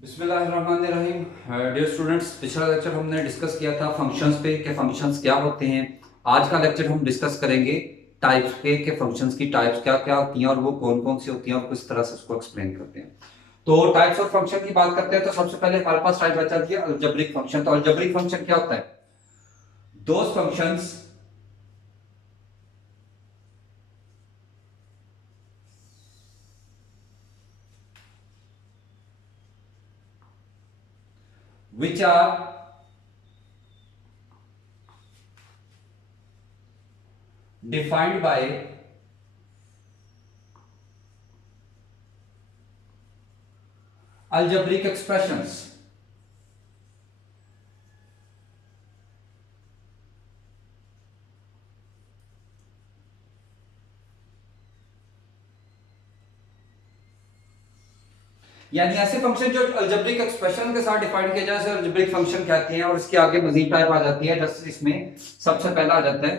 बिस्मिल्लाहिर्रहमानिर्रहीम। Dear students, पिछला lecture हमने डिस्कस किया था फंक्शंस पे कि फंक्शंस क्या होते हैं। आज का लेक्चर हम डिस्कस करेंगे टाइप्स पे कि फंक्शंस की टाइप्स क्या क्या होती हैं और वो कौन कौन सी होती हैं और किस तरह से उसको एक्सप्लेन करते हैं। तो टाइप्स ऑफ फंक्शन की बात करते हैं तो सबसे पहले हमारे पास टाइप बचा दिया अलजेब्रिक फंक्शन। तो अलजेब्रिक फंक्शन क्या होता है? Those functions which are defined by algebraic expressions। यानी ऐसे फंक्शन जो अलजेब्रिक एक्सप्रेशन के साथ डिफाइन किया जाए अलजेब्रिक फंक्शन कहते हैं। और इसके आगे मजीद टाइप आ जाती है, जैसे इसमें सबसे पहला आ जाता है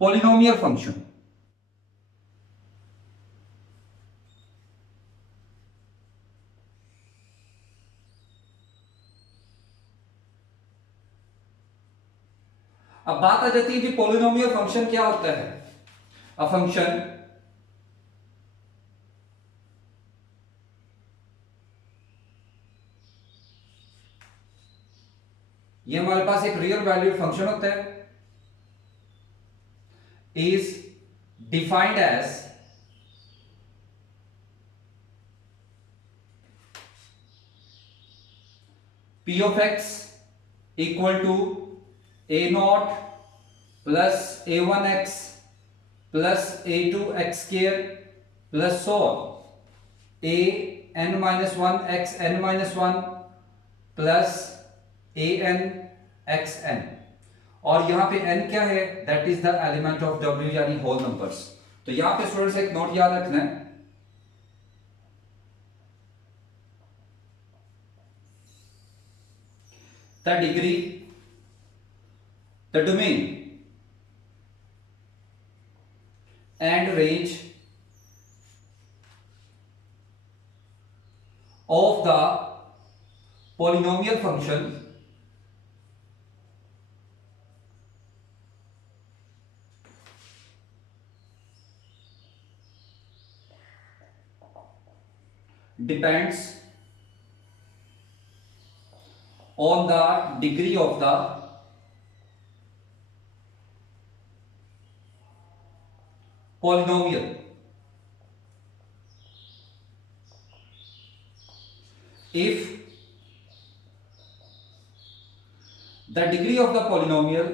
पॉलिनोमियल फंक्शन। अब बात आ जाती है कि पॉलिनोमियल फंक्शन क्या होता है। अ फंक्शन ये हमारे पास एक रियल वैल्यूड फंक्शन होता है, is defined as p of x equal to a naught plus a1x plus a2x square plus so a n minus one x n minus one plus a n x n। और यहां पे n क्या है? That is the element of w यानी whole numbers. तो यहां पे students एक नोट याद रखना है, the degree, the domain and range of the polynomial function depends on the degree of the polynomial। If the degree of the polynomial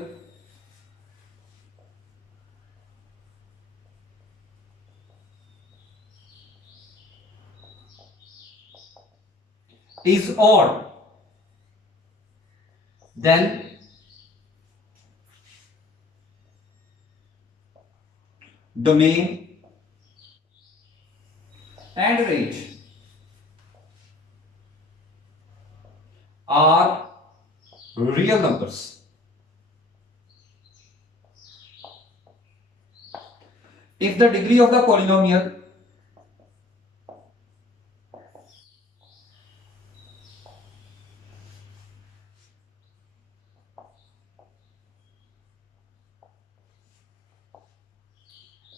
is odd, then domain and range are real numbers। If the degree of the polynomial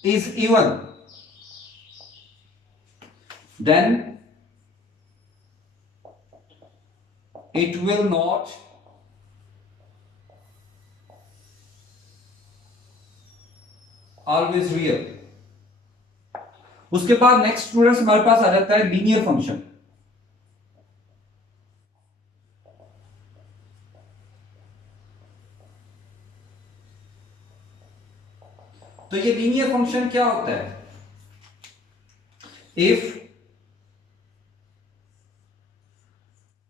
is even, then it will not always real। उसके बाद next students हमारे पास आ जाता है linear function. तो ये linear function क्या होता है? If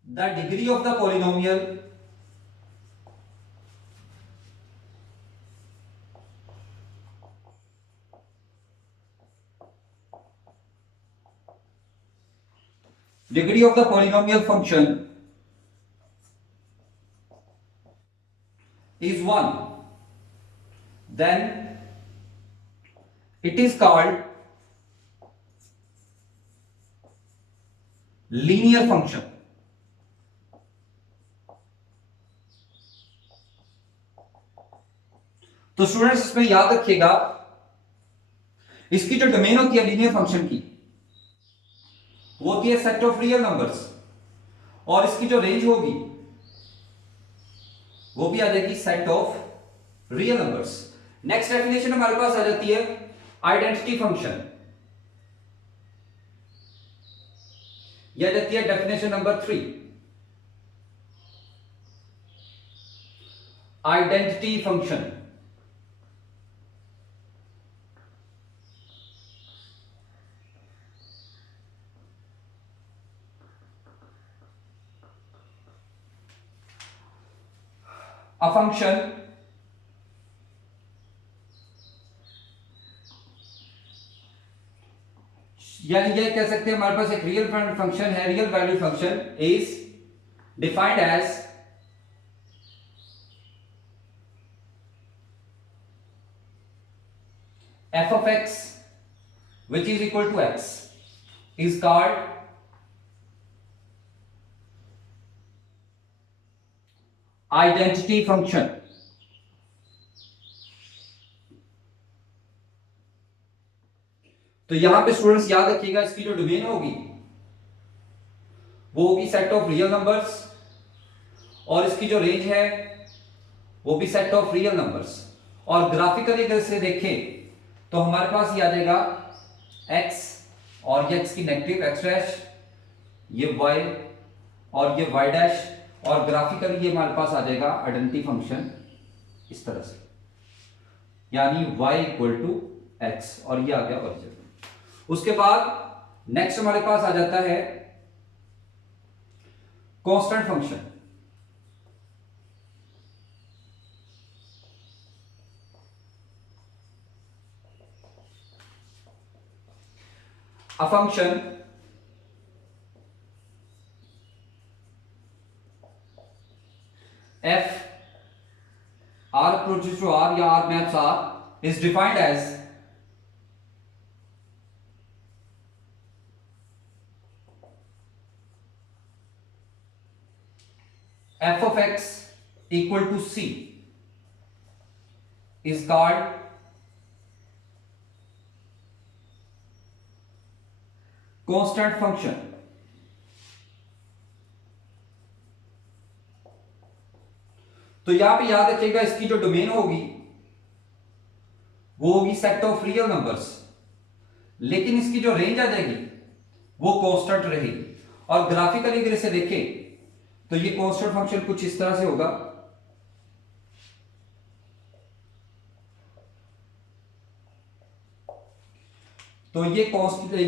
the degree of the polynomial degree of the polynomial function is 1, then it is called linear function. तो स्टूडेंट्स इसमें याद रखिएगा, इसकी जो डोमेन होती है लीनियर फंक्शन की, वो होती है सेट ऑफ रियल नंबर्स, और इसकी जो रेंज होगी वो भी आ जाएगी set of real numbers. Next definition हमारे पास आ जाती है आइडेंटिटी फंक्शन, यह जाती है definition number 3, identity function. A function यानी ये कह सकते हैं हमारे पास एक रियल फंक्शन है, real value function is defined as f of x which is equal to x is called identity function. तो यहां पे स्टूडेंट्स याद रखिएगा, इसकी जो डोमेन होगी वो होगी सेट ऑफ रियल नंबर्स, और इसकी जो रेंज है वो भी सेट ऑफ रियल नंबर्स। और ग्राफिकली अगर इसे देखें तो हमारे पास ये आ जाएगा x, और ये x की नेगेटिव x डैश, ये y और ये y डैश, और ग्राफिकली ये हमारे पास आ जाएगा आइडेंटिटी फंक्शन इस तरह से, यानी y इक्वल टू x, और ये आ गया ओरिजिन। उसके बाद नेक्स्ट हमारे पास आ जाता है constant function. A function f r approaches to r या r maps r is defined as f of x equal to c is called constant function. तो यहां पे याद रखिएगा, इसकी जो डोमेन होगी वो होगी सेट ऑफ रियल नंबर्स, लेकिन इसकी जो रेंज आ जाएगी वो कांस्टेंट रहेगी। और ग्राफिकली अगर इसे देखें तो ये कांस्टेंट फंक्शन कुछ इस तरह से होगा, तो ये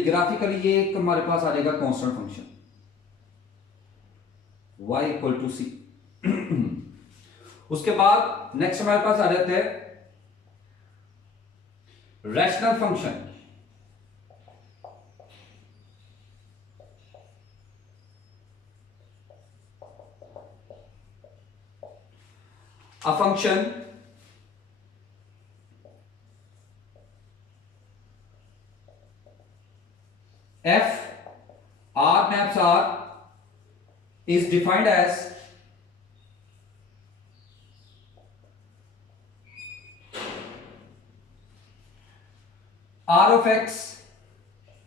ग्राफिकली ये एक हमारे पास आ जाएगा constant function y equal to C. उसके बाद नेक्स्ट हमारे पास आ जाते हैं rational function. A function f r maps r is defined as r of x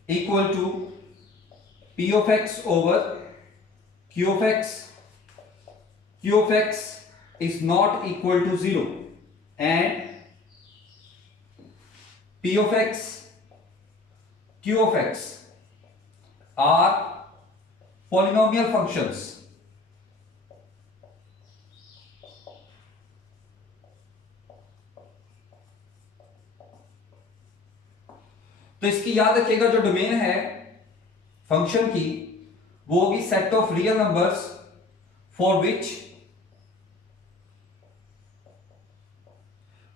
equal to p of x over q of x. q of x is not equal to 0 and p of x, q of x are polynomial functions. तो इसकी याद रखिएगा, जो domain है function की वो होगी set of real numbers for which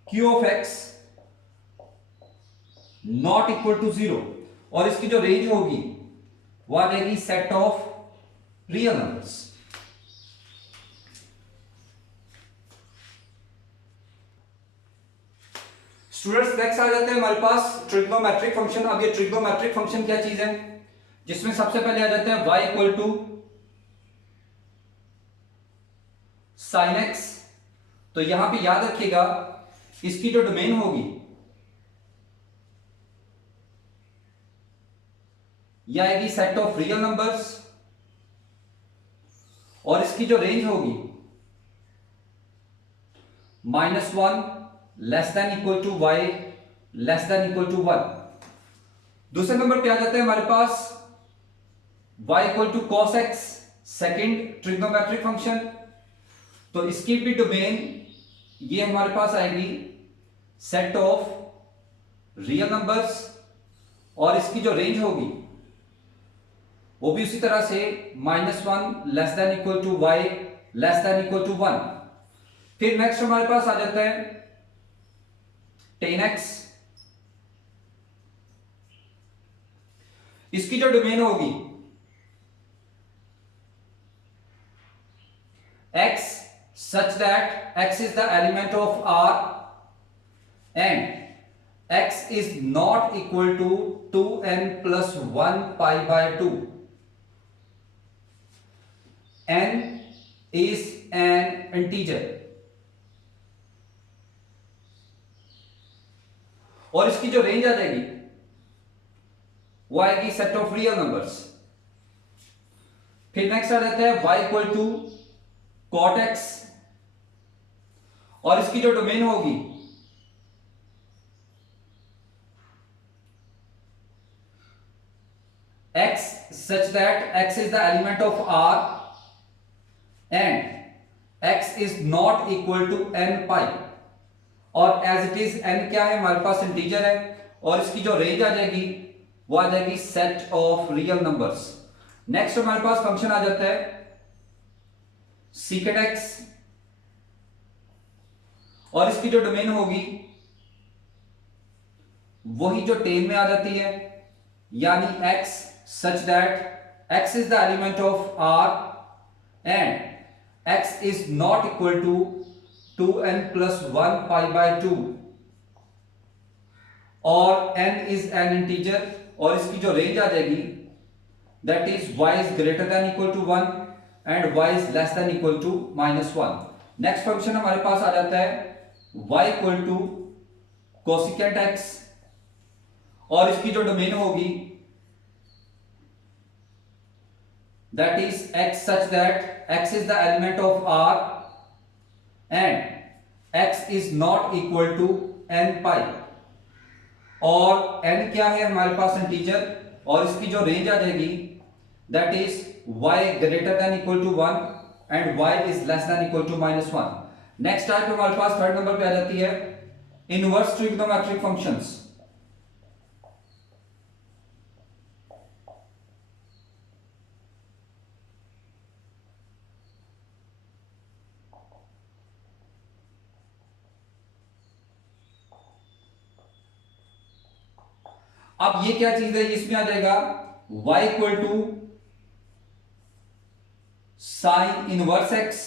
q of x not equal to 0, और इसकी जो रेंज होगी वो आ जाएगी set of real numbers. Students next आ जाते हैं हमारे पास ट्रिग्नोमेट्रिक फंक्शन। अब ये ट्रिग्नोमेट्रिक फंक्शन क्या चीज है? जिसमें सबसे पहले आ जाता है y equal to sine x. तो यहां पे याद रखिएगा इसकी जो डोमेन होगी यह आएगी सेट ऑफ रियल नंबर्स, और इसकी जो रेंज होगी -1 less than equal to y less than equal to 1। दूसरे नंबर पे आ जाता है हमारे पास y equal to cos x, second trigonometric function. तो इसकी भी डोमेन ये हमारे पास आएगी सेट ऑफ रियल नंबर्स, और इसकी जो रेंज होगी वो भी उसी तरह से -1 less than equal to y less than equal to 1। फिर नेक्स्ट हमारे पास आ जाता है tan x। इसकी जो डोमेन होगी x such that x is the element of R and x is not equal to 2n plus 1 pi by 2। n is an integer, और इसकी जो रेंज आ जाएगी वो आएगी सेट ऑफ रियल नंबर्स। फिर नेक्स्ट आ जाता है y equal to cot x, और इसकी जो डोमेन होगी x such that x is the element of R and x is not equal to n pi, और एज इट इज n क्या है हमारे पास इंटीजर है, और इसकी जो रेंज आ जाएगी वो आ जाएगी set of real numbers. Next हमारे पास फंक्शन आ जाता है सीकेट एक्स, और इसकी जो डोमेन होगी वही जो टेन में आ जाती है, यानी x such that x is the element of R and x is not equal to 2n plus 1 pi by 2, और n इज एन इंटीजर, और इसकी जो रेंज आ जाएगी that is y is greater than equal to 1 and y is less than equal to -1। Next function हमारे पास आ जाता है y equal to cosecant x, और इसकी जो डोमेन होगी that is x such that x is the element of R and x is not equal to n pi, और n क्या है हमारे पास इंटीजर, और इसकी जो रेंज आ जाएगी that is y greater than equal to 1 and y is less than equal to -1। Next type हमारे पास थर्ड नंबर पे आ जाती है इनवर्स ट्रिग्नोमेट्रिक फंक्शंस। अब ये क्या चीज है, इसमें आ जाएगा y equal to sine inverse x,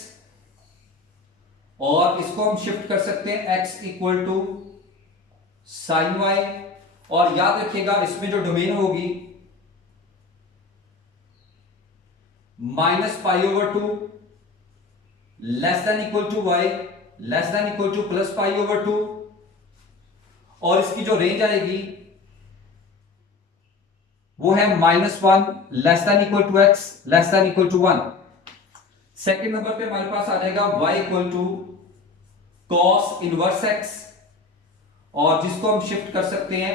और इसको हम शिफ्ट कर सकते हैं x equal to sine y, और याद रखिएगा इसमें जो डोमेन होगी -π/2 less than equal to y less than equal to +π/2, और इसकी जो रेंज आएगी वो है -1 less than equal to x less than equal to 1। Second number पे हमारे पास आ जाएगा y equal to cos inverse x, और जिसको हम शिफ्ट कर सकते हैं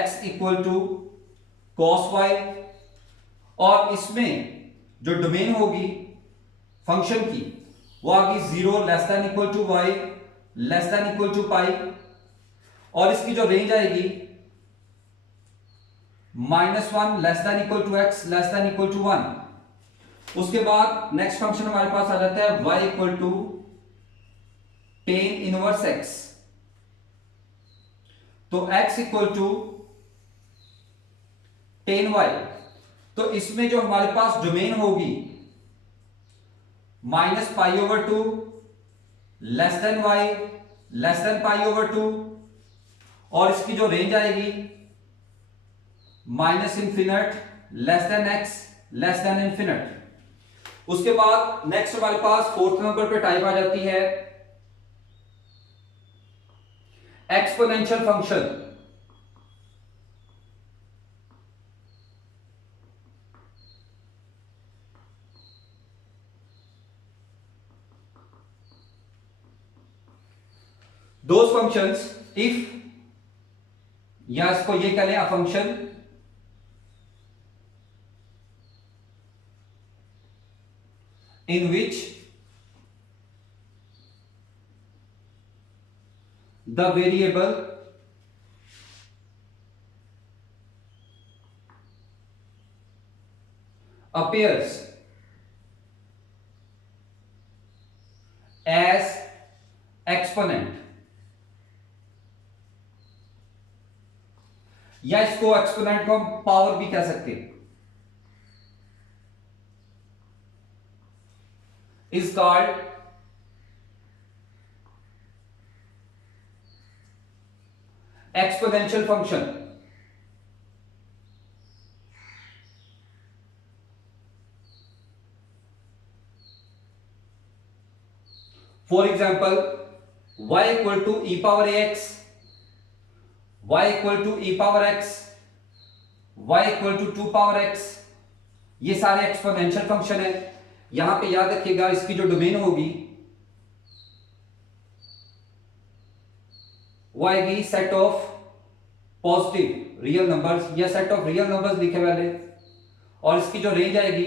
x equal to cos y, और इसमें जो डोमेन होगी फंक्शन की वो आ गई 0 less than equal to y less than equal to pi, और इसकी जो रेंज आएगी -1 less than equal to x less than equal to 1। उसके बाद नेक्स्ट फंक्शन हमारे पास आ जाता है y equal to tan inverse x, तो x equal to tan y, तो इसमें जो हमारे पास डोमेन होगी -π/2 less than y less than π/2, और इसकी जो रेंज आएगी -∞ less than x less than infinite. उसके बाद नेक्स्ट हमारे पास फोर्थ नंबर पे टाइप आ जाती है exponential function. Those functions if, या इसको ये कह लें a function in which the variable appears as exponent, या इसको एक्सपोनेंट को हम पावर भी कह सकते हैं, is called exponential function. For example, y equal to e power ax, y equal to e power x, y equal to 2 power x, ये सारे एक्सपोनेंशियल फंक्शन है। यहां पे याद रखिएगा इसकी जो डोमेन होगी वो आएगी set of positive real numbers, या सेट ऑफ रियल नंबर्स लिखे पहले, और इसकी जो रेंज आएगी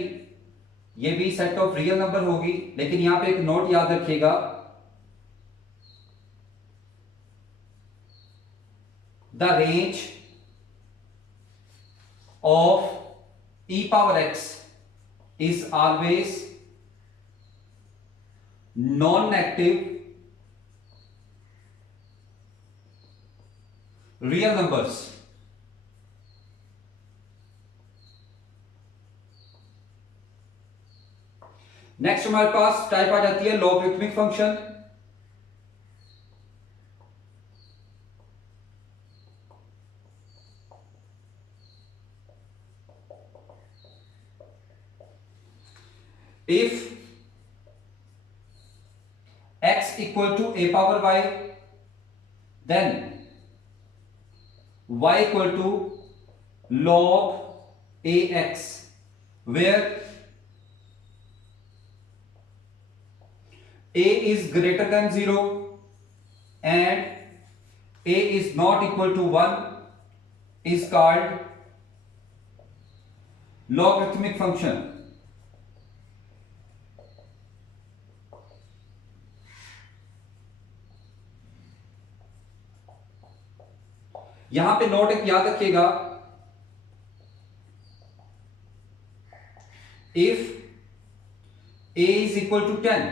ये भी सेट ऑफ रियल नंबर होगी। लेकिन यहां पे एक नोट याद रखिएगा, the range of e power x is always non-negative real numbers। Next हमारे पास टाइप आ जाती है logarithmic function. If x equal to a power y, then y equal to log ax, where a is greater than 0 and a is not equal to 1 is called logarithmic function। यहां पे note एक याद रखिएगा, if a is equal to 10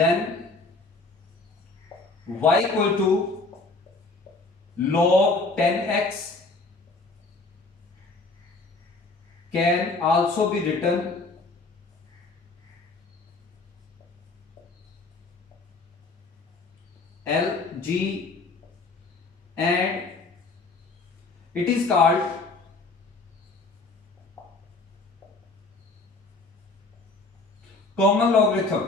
then y equal to log 10x can also be written lg, and it is called common logarithm।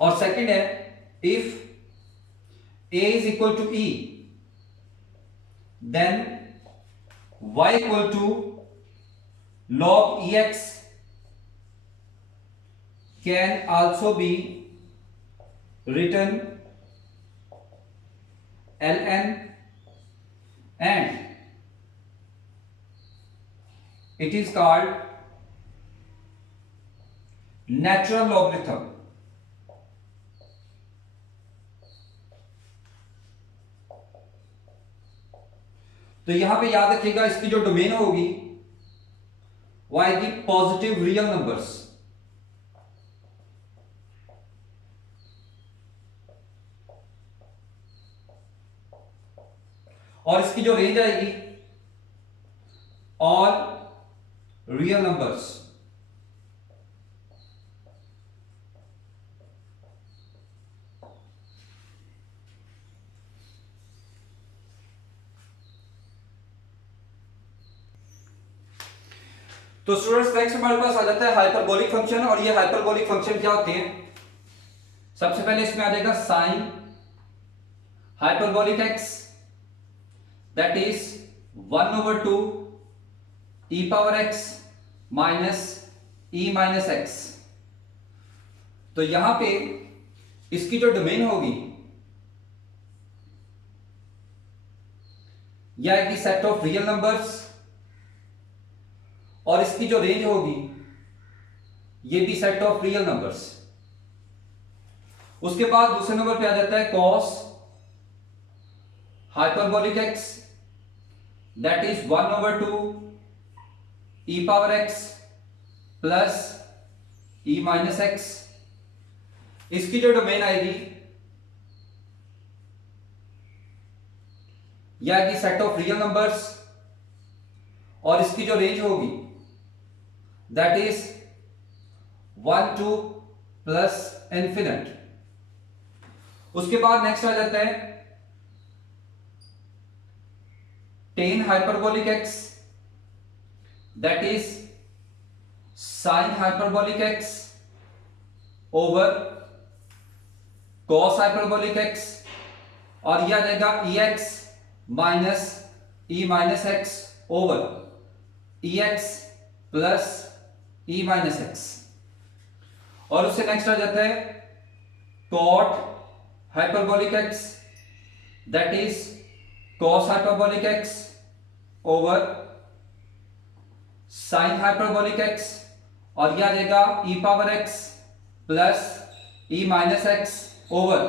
और second है if a is equal to e then y equal to log ex can also be written ln, and it is called natural logarithm। तो यहां पे याद रखिएगा इसकी जो domain होगी वो आएगी पॉजिटिव रियल नंबर्स, और इसकी जो रेंज आएगी ऑल रियल नंबर्स। तो स्टूडेंट्स नेक्स्ट हमारे पास आ जाता है हाइपरबोलिक फंक्शन। और ये हाइपरबोलिक फंक्शन क्या होते हैं? सबसे पहले इसमें आ जाएगा sine hyperbolic x, that is 1/2 e power x minus e minus x. तो यहां पे इसकी जो डोमेन होगी यह आएगी सेट ऑफ रियल नंबर्स, और इसकी जो रेंज होगी ये भी सेट ऑफ रियल नंबर्स। उसके बाद दूसरे नंबर पे आ जाता है cos hyperbolic x, that is 1/2 e power x plus e minus x. इसकी जो डोमेन आएगी यह आएगी सेट ऑफ रियल नंबर्स, और इसकी जो रेंज होगी दैट इज 1 2 प्लस इन्फिनिट। उसके बाद नेक्स्ट आ जाता है tan hyperbolic x, that is sine hyperbolic x over cos hyperbolic x, और यह आ जाएगा e x minus e minus x over e x plus e minus x. और उससे नेक्स्ट आ जाता है cot hyperbolic x, that is cos hyperbolic x over sine hyperbolic x, और यह आ जाएगा e power x plus e minus x over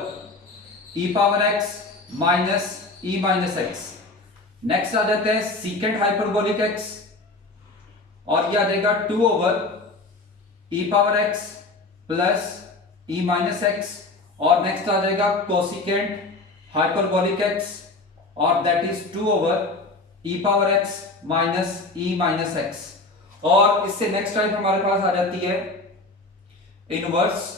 e power x minus e minus x. Next आ जाता है सीकेंट हाइपरबोलिक एक्स, और यह आ जाएगा 2 over e power x plus e minus x, और नेक्स्ट आ जाएगा कोसिकेंट हाइपरबोलिक एक्स, और that is 2 over e power x minus e minus x. और इससे नेक्स्ट टाइप हमारे पास आ जाती है इनवर्स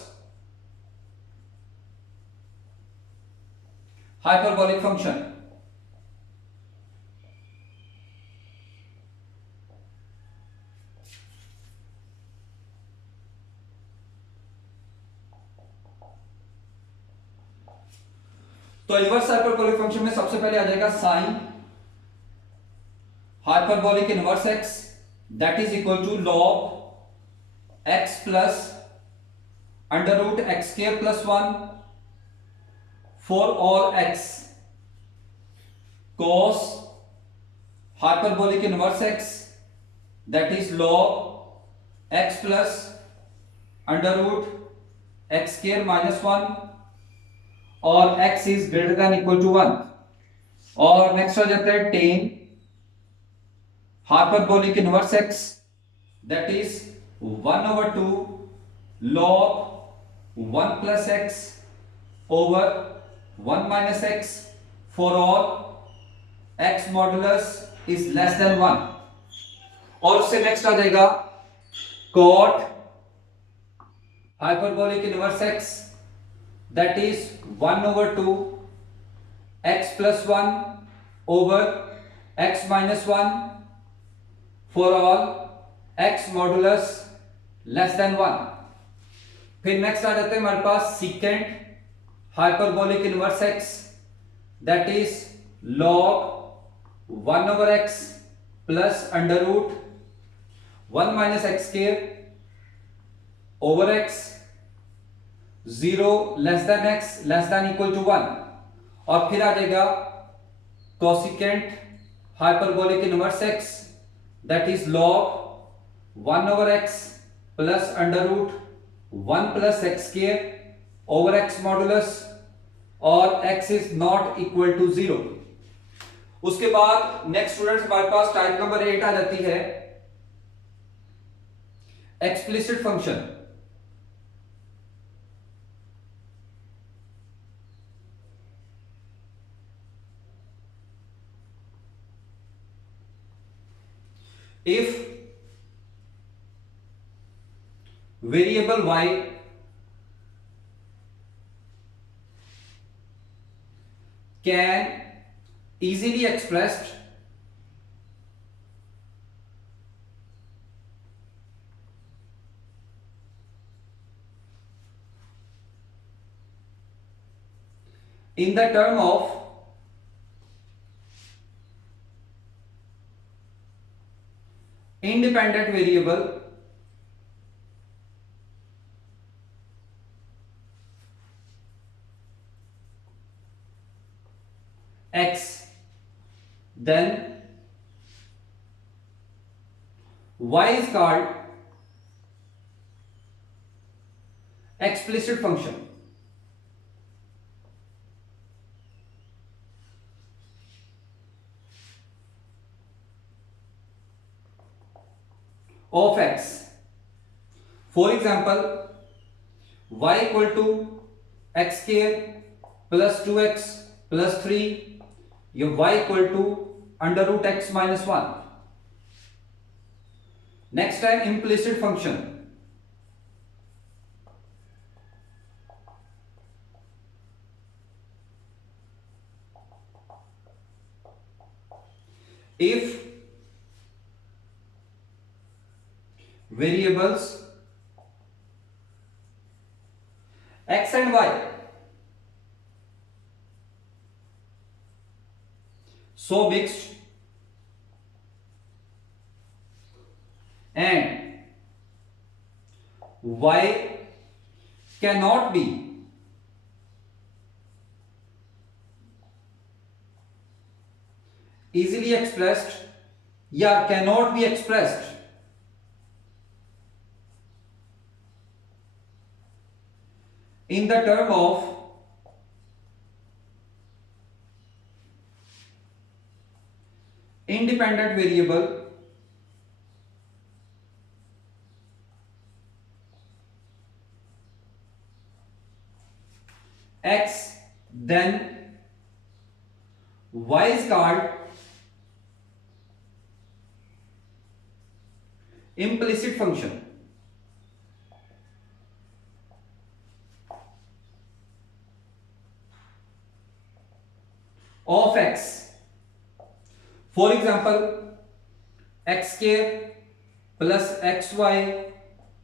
हाइपरबोलिक फंक्शन। तो इनवर्स हाइपरबोलिक फंक्शन में सबसे पहले आ जाएगा sine hyperbolic inverse x, that is equal to log x plus under root x square plus 1 for all x, cos hyperbolic inverse x, that is log x plus under root x square minus 1, और x is greater than equal to 1। और next आ जाता है tan hyperbolic inverse x, that is 1/2 log 1 plus x over 1 minus x for all x modulus is less than 1। और उससे next आ जाएगा cot hyperbolic inverse x, that is 1/2 x plus 1 over x minus 1 for all x modulus less than 1। फिर next आ जाते हैं हमारे पास secant hyperbolic inverse x, that is log 1/x plus under root 1 minus x square over x 0 less than x less than equal to 1। और फिर आ जाएगा cosecant hyperbolic inverse x, that is log 1/x plus under root 1 plus x square over x modulus, और x is not equal to 0। उसके बाद next students हमारे पास type number 8 आ जाती है explicit function. If variable y can easily expressed in the term of independent variable x, then y is called explicit function. Of x. For example, y equal to x square plus 2x plus 3, your y equal to under root x minus 1. Next time, implicit function. If variables x and y so mixed and y cannot be easily expressed या cannot be expressed in the term of independent variable x, then y is called implicit function. Of x. For example, x square plus xy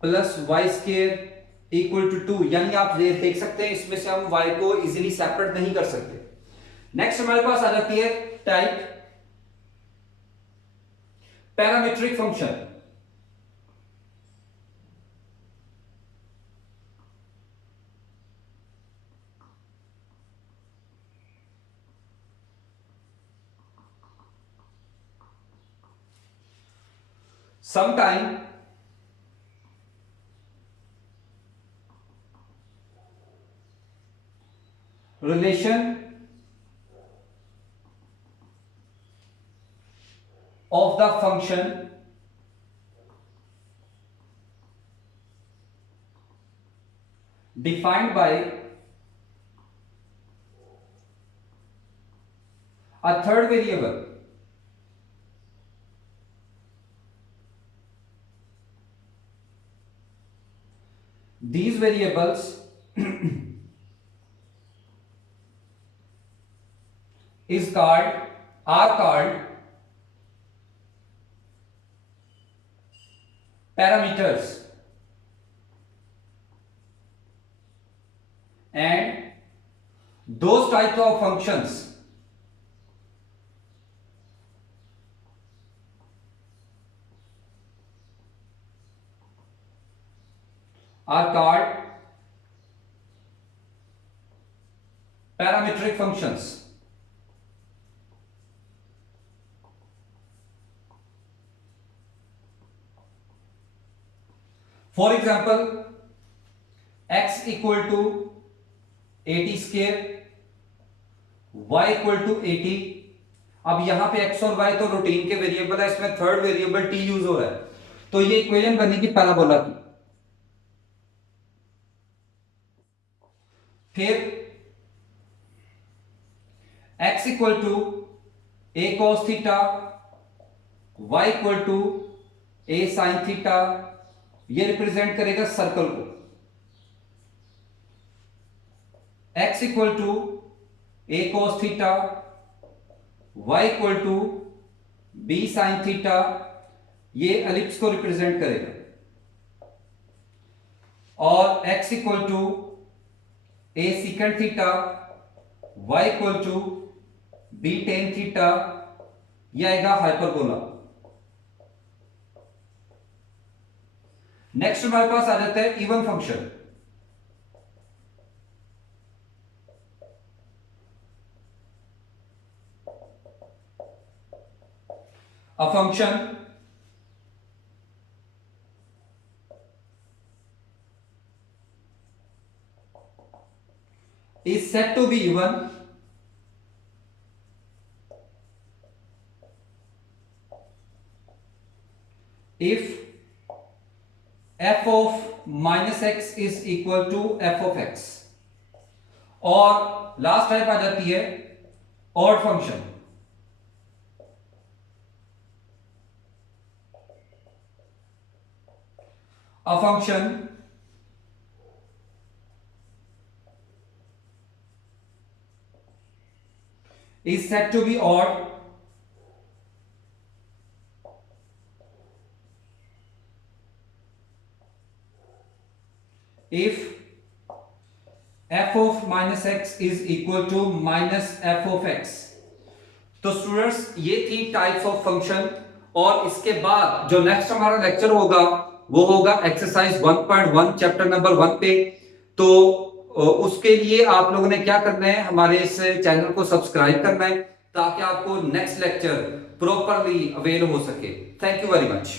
plus y square equal to 2, यानी आप देख सकते हैं इसमें से हम y को इजीली सेपरेट नहीं कर सकते. नेक्स्ट हमारे पास आ जाती है type parametric function. Sometime relation of the function defined by a third variable these variables are called parameters, and those types of functions are called parametric functions. For example, x equal to 80 square, y equal to 80. अब यहां पे x और y तो routine के variable है, इसमें third variable t use हो रहा है, तो ये इक्वेशन बनेगी पैराबोला की. फिर x equal to a cos theta, y equal to a sin theta, ये रिप्रेजेंट करेगा सर्कल को. x equal to a cos theta, y equal to b sin theta, ये एलिप्स को रिप्रेजेंट करेगा. और x equal to a secant theta, y equal to b tan theta, यह आएगा hyperbola. Next हमारे पास आ जाता है even function. A function is said to be even if f of minus x is equal to f of x, और last type आ जाती है odd function. A function is said to be odd if f of minus x is equal to minus f of x। तो students ये थी types of function, और इसके बाद जो नेक्स्ट हमारा लेक्चर होगा वो होगा एक्सरसाइज 1.1 चैप्टर नंबर 1 पे। तो उसके लिए आप लोगों ने क्या करना है, हमारे इस चैनल को सब्सक्राइब करना है ताकि आपको नेक्स्ट लेक्चर प्रॉपरली अवेल हो सके। Thank you very much.